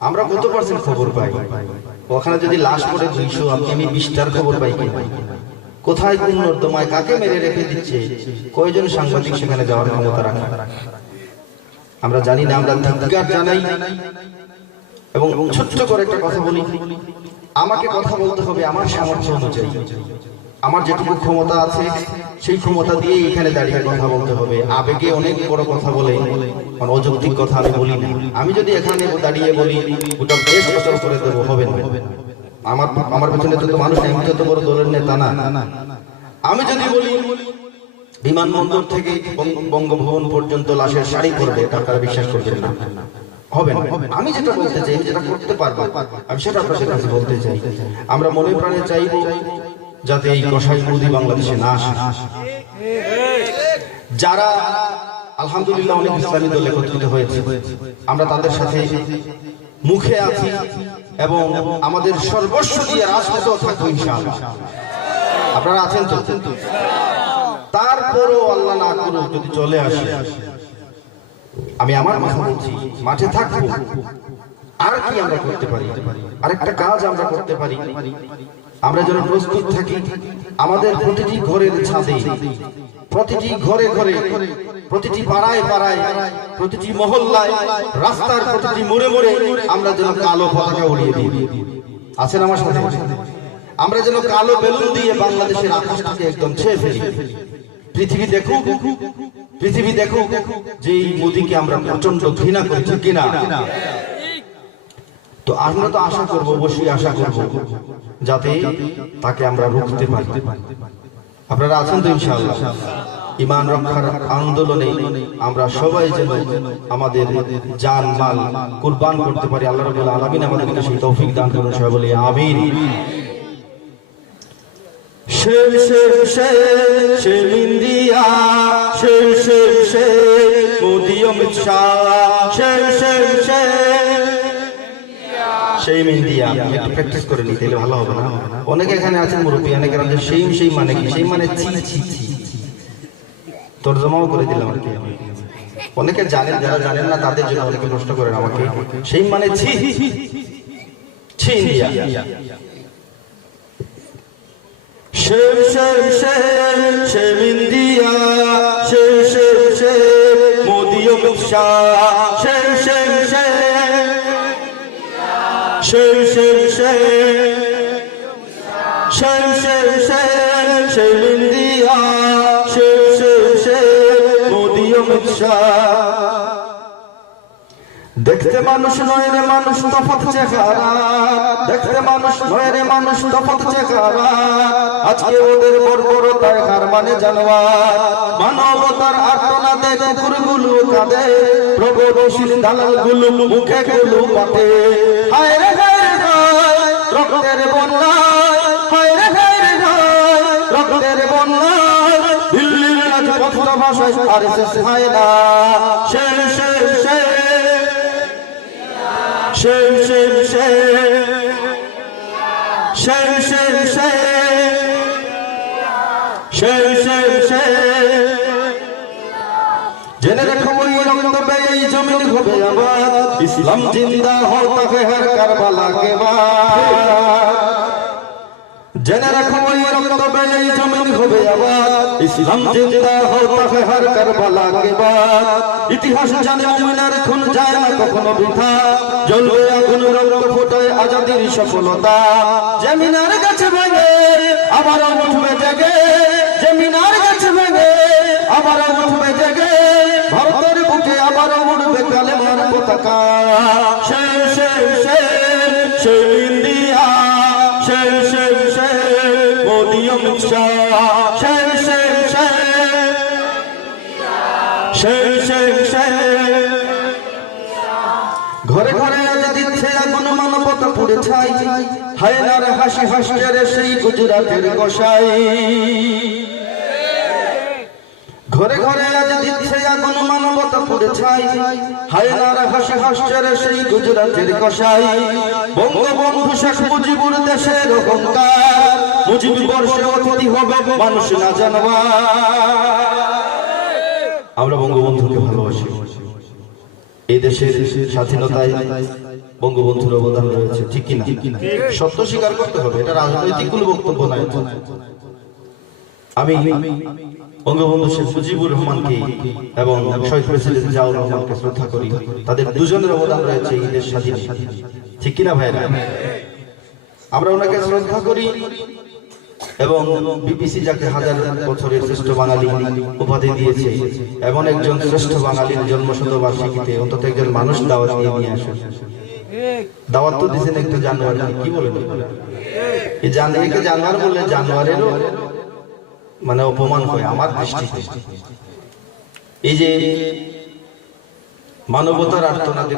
আমরা কত পার্সেন্ট খবর পাই? ওখানে যদি লাশ পড়ে 200, আমি 20টার খবর পাই কি? কোথায় কোন নর্দমায় কাকে মেরে রেখে দিচ্ছে, কয়জন সাংবাদিক সেখানে যাওয়ার ক্ষমতা রাখে? আমরা জানি না। আমরা ধিক্কার জানাই। এবং ছোট্ট করে একটা কথা বলি, আমাকে কথা বলতে হবে আমার সামর্থ্য অনুযায়ী। আমার যেটুকু ক্ষমতা আছে সেই ক্ষমতা দিয়ে এখানে দাঁড়িয়ে কথা বলতে হবে। আবেগে অনেক বড় কথা বলে, অযৌক্তিক কথা আমি বলি না। আমি যদি এখানে দাঁড়িয়ে বলি ওটা দেশ প্রচার করে দেবো, হবে না। আমার পেছনে তো মানুষ নেই, আমি তো বড় দলের নেতা না। আমি যদি বলি বিমানবন্দর থেকে বঙ্গভবন পর্যন্ত লাশের শাড়ি করবে, আপনারা বিশ্বাস করবেন না, হবে না। আমি যেটা বলতে চাই, যেটা করতে পারবো, আমি সেটা আপনাদের কাছে বলতে চাই। আমরা মনে প্রাণে চাইব যাতে এই কসাই মোদি বাংলাদেশে না আসে। যারা আলহামদুলিল্লাহ অনেক ইসলামী দলে একত্রিত হয়েছে, আমরা তাদের সাথে মুখে আছি এবং আমাদের সর্বস্ব দিয়ে রাজপথেও থাকবো ইনশাআল্লাহ। আপনারা আছেন তো? তারপরও আল্লাহ না করুক যদি চলে আসে, আমি আমার কথা বলছি, মাঠে থাকবো। আর কি আমরা করতে পারি? আরেকটা কাজ আমরা করতে পারি, আমরা যেন প্রস্তুত থাকি। আমাদের প্রতিটি ঘরের ছাদে, প্রতিটি ঘরে ঘরে, প্রতিটি পাড়ায় পাড়ায়, প্রতিটি মহল্লায়, রাস্তার প্রতিটি মোড়ে মোড়ে আমরা যেন কালো পতাকা উড়িয়ে দিই। আছেন আমার সাথে? আমরা যেন কালো বেলুন দিয়ে বাংলাদেশের আকাশটাকে একদম ছেয়ে ফেলি। পৃথিবী দেখুক, পৃথিবী দেখুক যে এই মোদিকে আমরা প্রচন্ড ঘৃণা করেছি কিনা। তো আমরা তো আশা করবো, অবশ্যই আশা করবো যাতে তাকে আমরা রুখতে পারি। আপনারা আছেন তো ইনশাআল্লাহ? ঈমান রক্ষার আন্দোলনে আমরা সবাই যেন আমাদের জান মাল কুরবান করতে পারি। আল্লাহ রাব্বুল আলামিন আমাদেরকে সেই তৌফিক দান করুন। সবাই বলি আমিন। শের শের শের শের ইন্ডিয়া, শের শের শের মোদি অমিত শাহ, শের শের শের শেম ইন্ডিয়া। একটু প্র্যাকটিস করে নিতে এলে ভালো হবে না? অনেকে এখানে আছেন মুরব্বী, অনেকের আমাদের সেইম সেই মানে কি? সেই মানে ছি ছি ছি, তর্জমাও করে দিলাম আর কি। অনেকে জানেন, যারা জানেন না তাদের জন্য অনেকে প্রশ্ন করেন আমাকে, সেই মানে ছি ছি ইন্ডিয়া। শের শের শের শেম ইন্ডিয়া, শের শের শের মোদি অমিত শাহ, শের শের শের শের শের শের শের শের শের ইন্ডিয়া, শের শের শের মোদি অমিত শাহ। দেখতে মানুষ নয় রে মানুষ, তফাৎ চেহারা। দেখতে মানুষ নয় রে মানুষ, তফাৎ চেহারা। আজকে ওদের বর্বরতায় হার মানে জানোয়ার। মানবতার আর্তনাদে কুকুরগুলো কাঁদে, প্রগতিশীল দালালগুলো মুখে গুলো পাতে। হায় রে হায় রে রক্তের বন্যায়, হায় রে হায় রে রক্তের বন্যায়। দিল্লির রাজপথ ভাষায় আর শেষ হয় না। শের শের শের শের শের শের শের শের শের শের। জেনে রাখো ওই রক্ত বেয়ে এই জমিন হবে আবাদ। ইসলাম জিন্দা হতা है हर কারবালা के बाद। জেনে রাখো ওই রক্ত বেয়ে এই জমিন হবে আবাদ। ইসলাম জিন্দা হতা है हर কারবালা के बाद। ইতিহাস জানে মুমিনের খুন যায় না কখনো বৃথা। জ্বলবে আগুন রক্ত ফোটায় আজাদির সফলতা। জমিনের কাছে ভেঙে আবার উঠবে জেগে, জমিনের কাছে ভেঙে আবার উঠবে জেগে। ভারতের বুকে আবার উড়বে কালেমার পতাকা। শের শের শের শের ইন্ডিয়া, শের শের শের মোদি অমিত শাহ, শের শের শের শের শের শের। ঘরে ঘরে আজ দিচ্ছে আগুন, মানবতা পুড়ে ছাই। হায়নার হাসি হাসছে রে সেই গুজরাটের কসাই। ঘরে ঘরে আজ দিচ্ছে আগুন, মানবতা পুড়ে ছাই। হায়নার হাসি হাসছে রে সেই গুজরাটের কসাই। বঙ্গবন্ধু শেখ মুজিবুর দেশের অহংকার। মুজিব বর্ষে অতিথি হবে মানুষ না জানোয়ার। আমরা বঙ্গবন্ধুকে ভালোবাসি। এই দেশের স্বাধীনতায় বঙ্গবন্ধুর অবদান রয়েছে, ঠিক কিনা? সত্য স্বীকার করতে হবে, এটা রাজনৈতিক কোনো বক্তব্য নয়। আমি বঙ্গবন্ধু শেখ মুজিবুর রহমানকে এবং শহীদ প্রেসিডেন্ট জিয়াউর রহমানকে শ্রদ্ধা করি। তাদের দুজনের অবদান রয়েছে এই দেশ স্বাধীন, ঠিক কিনা ভাইরা? আমরা ওনাকে শ্রদ্ধা করি এবং বিবিসি যাকে হাজার বছরের শ্রেষ্ঠ বাঙালি উপাধি দিয়েছে, এমন একজন শ্রেষ্ঠ বাঙালির জন্মশতবার্ষিকীতে অন্তত একজন মানুষ দাওয়াত নিয়ে আসে। দাওয়াত তো দিয়েছেন একটা জানোয়ার, কি বলেন? এই জানোয়ারকে জানোয়ার বললে জানোয়ারেরও মানে অপমান হয় আমার দৃষ্টিতে। এই যে মানবতার আর্তনাদে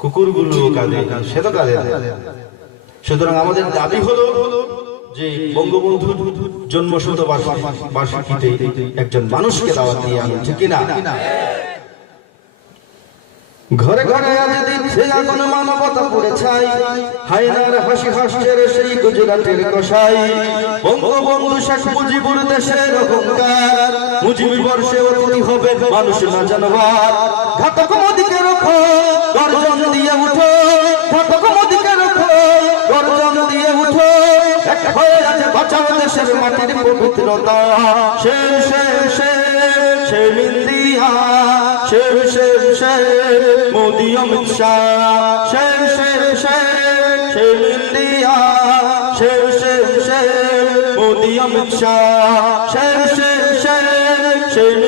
কুকুরগুলো কাঁদে, সে তো কাঁদে। সুতরাং আমাদের দাবি হলো যে বঙ্গবন্ধুর জন্মশতবার্ষিকীতে একজন মানুষকে দাওয়াত দিয়ে আনুন, ঠিক কিনা? ঘরে ঘরে আজ দিচ্ছে এখন মানবতা পড়ে ছাই, হায়নার হাসি হাসছের সেই গুজরাটের কসাই। বঙ্গবন্ধু শেখ মুজিবুর দেশের অহংকার, মুজিব বর্ষে অতিথি হবে মানুষ না জানোয়ার। ঘাতক মোদিকে রোখো, গর্জন দিয়ে উঠো, ঘাতক মোদিকে রোখো, গর্জন দিয়ে উঠো। এক হয়ে আছে বাঁচাও দেশের মাটির পবিত্রতা। শের শের শের শের ইন্ডিয়া, শের শের শের মোদি অমিত শাহ, শের শের শের শের ইন্ডিয়া, শের শের শের মোদি অমিত শাহ, শের শের শের শের